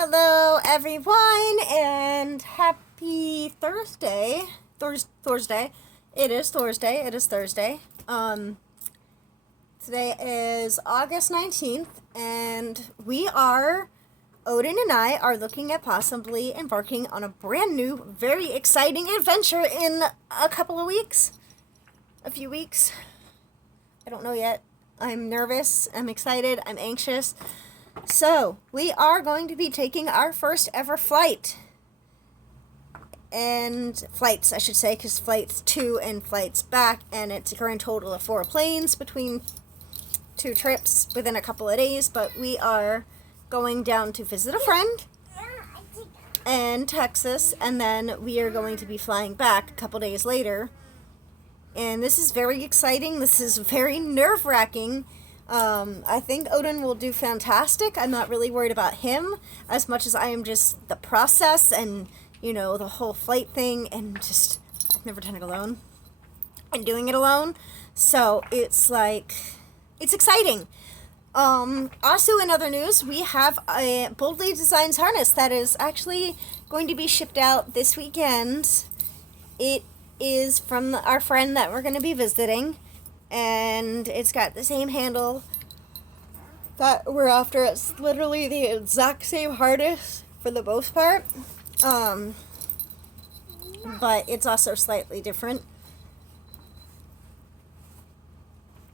Hello, everyone, and happy Thursday. Thursday. It is Thursday. It is Thursday. Today is August 19th, and Odin and I are looking at possibly embarking on a brand new, very exciting adventure in a couple of weeks. A few weeks. I don't know yet. I'm nervous. I'm excited. I'm anxious. So, we are going to be taking our first ever flight. And flights, I should say, because flights to and flights back, and it's a grand total of 4 planes between 2 trips within a couple of days. But we are going down to visit a friend in Texas, and then we are going to be flying back a couple days later. And this is very exciting. This is very nerve-wracking. I think Odin will do fantastic. I'm not really worried about him as much as I am just the process and, the whole flight thing, and just, I've never done it alone and doing it alone. So it's exciting. Also in other news, we have a Boldly Designs harness that is actually going to be shipped out this weekend. It is from our friend that we're going to be visiting. And it's got the same handle that we're after. It's literally the exact same harness for the most part. But it's also slightly different.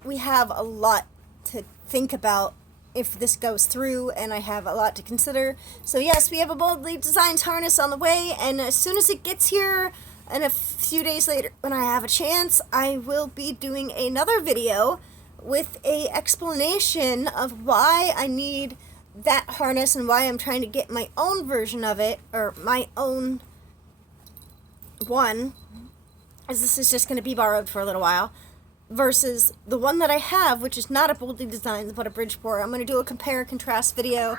We have a lot to think about if this goes through, and I have a lot to consider. So yes, we have a Boldly Designs harness on the way, and as soon as it gets here, and a few days later, when I have a chance, I will be doing another video with a explanation of why I need that harness and why I'm trying to get my own version of it, or my own one, as this is just going to be borrowed for a little while, versus the one that I have, which is not a Boldly Designs, but a Bridgeport. I'm going to do a compare and contrast video.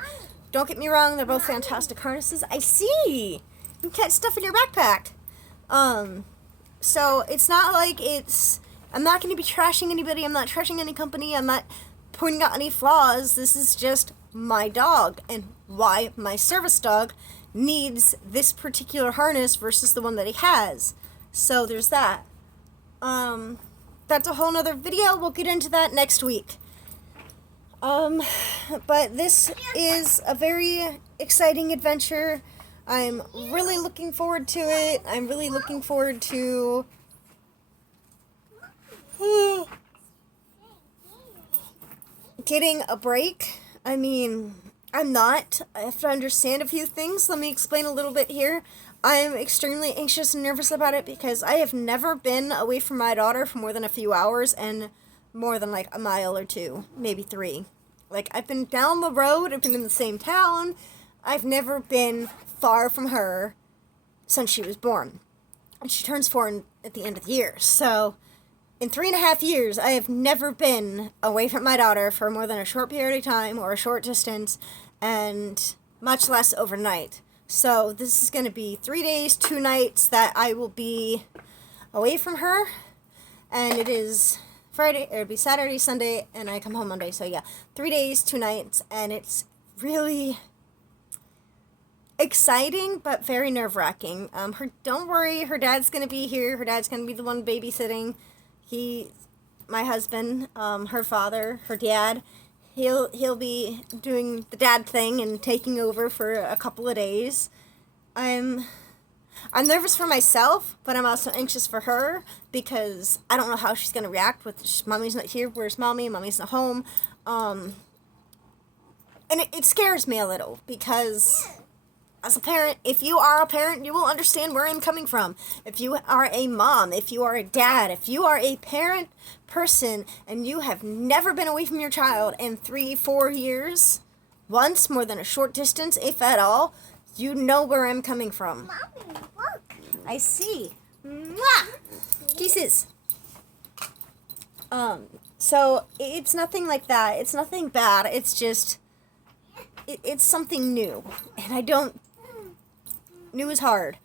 Don't get me wrong, they're both fantastic harnesses. I see! You catch stuff in your backpack. So it's not like I'm not going to be trashing anybody, I'm not trashing any company, I'm not pointing out any flaws. This is just my dog and why my service dog needs this particular harness versus the one that he has. So there's that. That's a whole nother video. We'll get into that next week. But this is a very exciting adventure. I'm really looking forward to it. I'm really looking forward to getting a break. I mean, I have to understand a few things. Let me explain a little bit here. I am extremely anxious and nervous about it because I have never been away from my daughter for more than a few hours and more than a mile or 2, maybe 3. I've been down the road, I've been in the same town. I've never been far from her since she was born. And she turns 4 at the end of the year. So, in 3.5 years, I have never been away from my daughter for more than a short period of time or a short distance, and much less overnight. So, this is going to be 3 days, 2 nights that I will be away from her. And it is Friday, it'll be Saturday, Sunday, and I come home Monday. So, yeah, 3 days, 2 nights, and it's really exciting, but very nerve-wracking. Don't worry, her dad's gonna be here. Her dad's gonna be the one babysitting. My husband, her father, her dad, he'll be doing the dad thing and taking over for a couple of days. I'm nervous for myself, but I'm also anxious for her because I don't know how she's gonna react with mommy's not here. Where's mommy? Mommy's not home. And it scares me a little because, as a parent, if you are a parent, you will understand where I'm coming from. If you are a mom, if you are a dad, if you are a parent person and you have never been away from your child in 3-4 years, once, more than a short distance, if at all, you know where I'm coming from. Mommy, look. I see. Mwah! Kisses. So it's nothing like that. It's nothing bad. It's just, it's something new. And new is hard.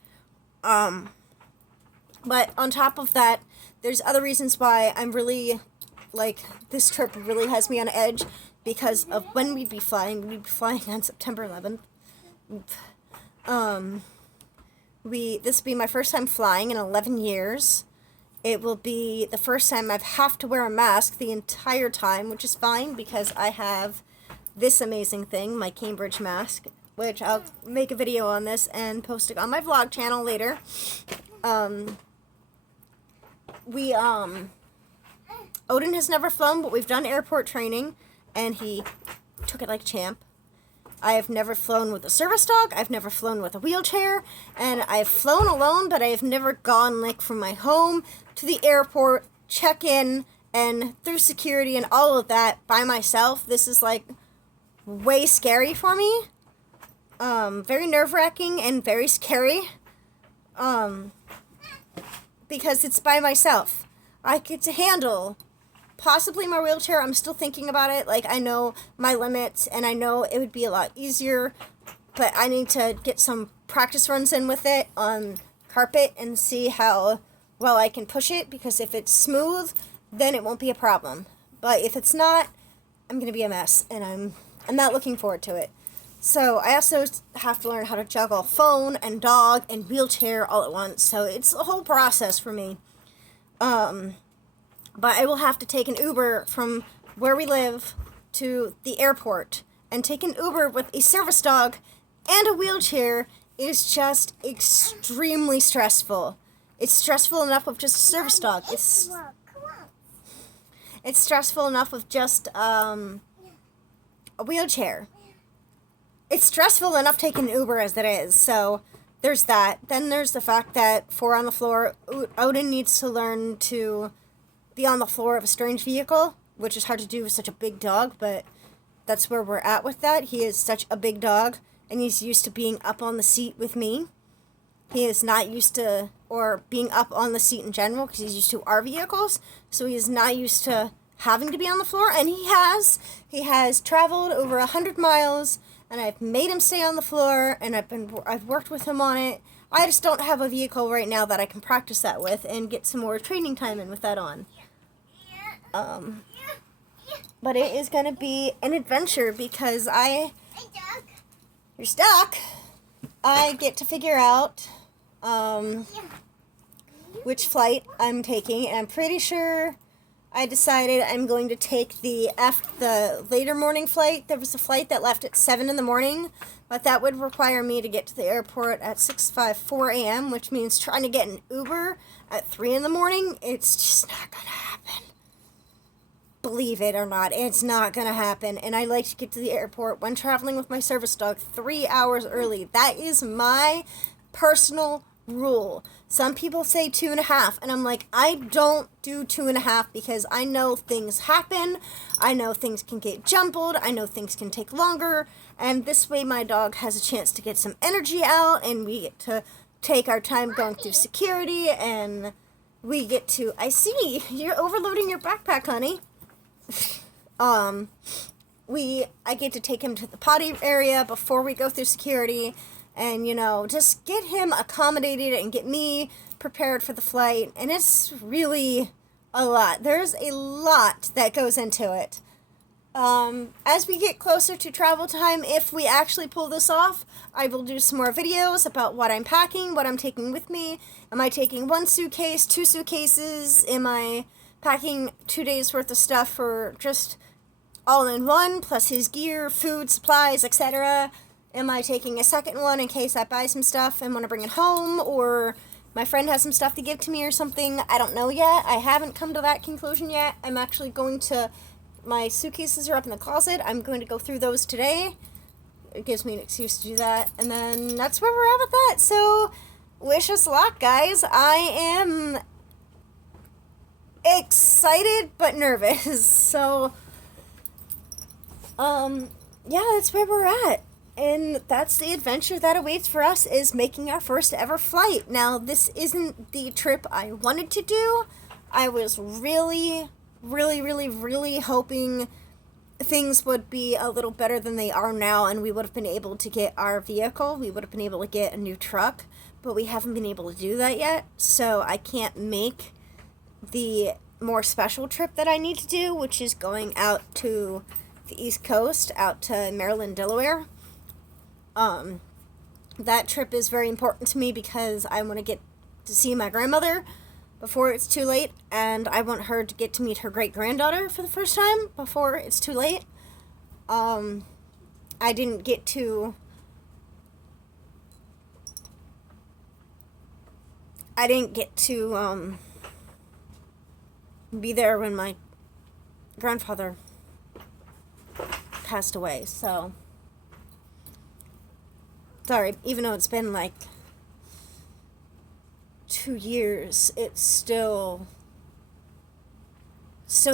But on top of that, there's other reasons why I'm really, this trip really has me on edge because of when we'd be flying. We'd be flying on September 11th. This will be my first time flying in 11 years. It will be the first time I've have to wear a mask the entire time, which is fine because I have this amazing thing, my Cambridge mask, which I'll make a video on this and post it on my vlog channel later. Odin has never flown, but we've done airport training, and he took it like a champ. I have never flown with a service dog, I've never flown with a wheelchair, and I've flown alone, but I have never gone, like, from my home to the airport, check-in, and through security and all of that by myself. This is, like, way scary for me. Very nerve-wracking and very scary. Because it's by myself. I get to handle possibly my wheelchair. I'm still thinking about it. Like, I know my limits, and I know it would be a lot easier, but I need to get some practice runs in with it on carpet and see how well I can push it, because if it's smooth, then it won't be a problem. But if it's not, I'm going to be a mess, and I'm not looking forward to it. So I also have to learn how to juggle phone and dog and wheelchair all at once, so it's a whole process for me. But I will have to take an Uber from where we live to the airport. And take an Uber with a service dog and a wheelchair is just extremely stressful. It's stressful enough with just a service dog. It's stressful enough with just a wheelchair. It's stressful enough taking an Uber as it is, so there's that. Then there's the fact that 4 on the floor, Odin needs to learn to be on the floor of a strange vehicle, which is hard to do with such a big dog, but that's where we're at with that. He is such a big dog, and he's used to being up on the seat with me. He is not used to, or being up on the seat in general, because he's used to our vehicles, so he is not used to having to be on the floor, and he has. He has traveled over 100 miles, and I've made him stay on the floor, and I've worked with him on it. I just don't have a vehicle right now that I can practice that with and get some more training time in with that on. But it is going to be an adventure because you're stuck. I get to figure out which flight I'm taking, and I'm pretty sure I decided I'm going to take the later morning flight. There was a flight that left at 7 in the morning, but that would require me to get to the airport at 6:54 a.m., which means trying to get an Uber at 3 in the morning, it's just not going to happen. Believe it or not, it's not going to happen. And I like to get to the airport when traveling with my service dog 3 hours early. That is my personal rule. Some people say 2.5, and I'm like, I don't do 2.5 because I know things happen. I know things can get jumbled. I know things can take longer. And this way my dog has a chance to get some energy out, and we get to take our time going through security, and we get to, I see, you're overloading your backpack, honey. I get to take him to the potty area before we go through security, and, just get him accommodated and get me prepared for the flight, and it's really a lot. There's a lot that goes into it. As we get closer to travel time, if we actually pull this off, I will do some more videos about what I'm packing, what I'm taking with me. Am I taking 1 suitcase, 2 suitcases? Am I packing 2 days worth of stuff for just all in one, plus his gear, food, supplies, etc.? Am I taking a second one in case I buy some stuff and want to bring it home, or my friend has some stuff to give to me or something? I don't know yet. I haven't come to that conclusion yet. I'm actually going to, my suitcases are up in the closet. I'm going to go through those today. It gives me an excuse to do that. And then that's where we're at with that. So wish us luck, guys. I am excited but nervous. So, yeah, that's where we're at. And that's the adventure that awaits for us, is making our first ever flight. Now, this isn't the trip I wanted to do. I was really, really, really, really hoping things would be a little better than they are now, and we would have been able to get our vehicle. We would have been able to get a new truck, but we haven't been able to do that yet. So I can't make the more special trip that I need to do, which is going out to the East Coast, out to Maryland, Delaware. that trip is very important to me because I want to get to see my grandmother before it's too late, and I want her to get to meet her great-granddaughter for the first time before it's too late. I didn't get to be there when my grandfather passed away, so sorry, even though it's been like 2 years, it still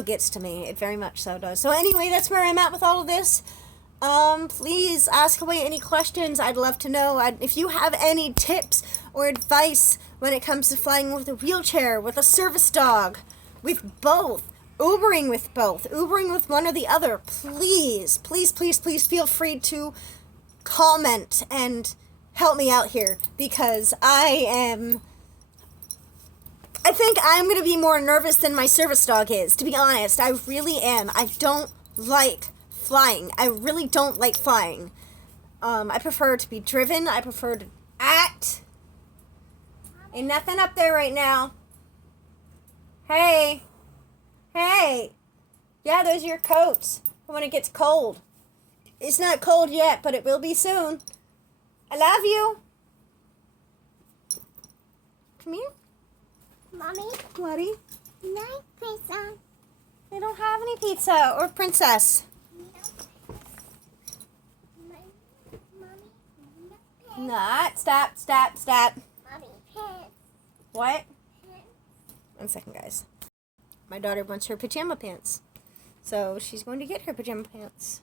gets to me. It very much so does. So anyway, that's where I'm at with all of this. Please ask away any questions. I'd love to know. If you have any tips or advice when it comes to flying with a wheelchair, with a service dog, with both, Ubering with both, Ubering with one or the other, please, please, please, please feel free to comment and help me out here, because I think I'm going to be more nervous than my service dog is, to be honest. I really am. I don't like flying. I really don't like flying. I prefer to be driven. I prefer to act. Ain't nothing up there right now. Hey. Hey. Yeah, those are your coats for when it gets cold. It's not cold yet, but it will be soon. I love you. Come here. Mommy, Buddy. night pizza. They don't have any pizza or princess. Mommy, Not. Stop. Mommy, pants. What? 1 second, guys. My daughter wants her pajama pants. So she's going to get her pajama pants.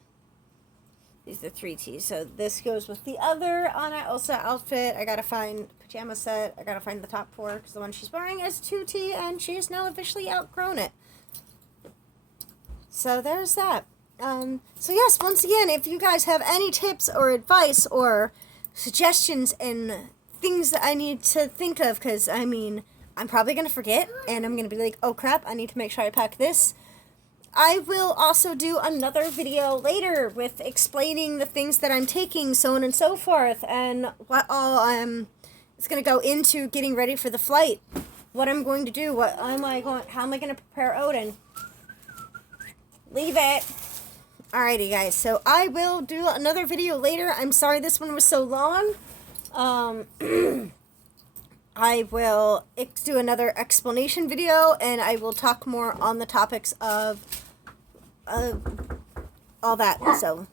These are 3Ts. So this goes with the other Anna Elsa outfit. I gotta find pajama set. I gotta find the top for, because the one she's wearing is 2T and she has now officially outgrown it. So there's that. So yes, once again, if you guys have any tips or advice or suggestions and things that I need to think of, because I mean, I'm probably going to forget, and I'm going to be like, oh crap, I need to make sure I pack this. I will also do another video later with explaining the things that I'm taking, so on and so forth, and what all it's going to go into getting ready for the flight. What I'm going to do, how am I going to prepare Odin? Leave it. Alrighty, guys, so I will do another video later. I'm sorry this one was so long. I will do another explanation video, and I will talk more on the topics of all that. So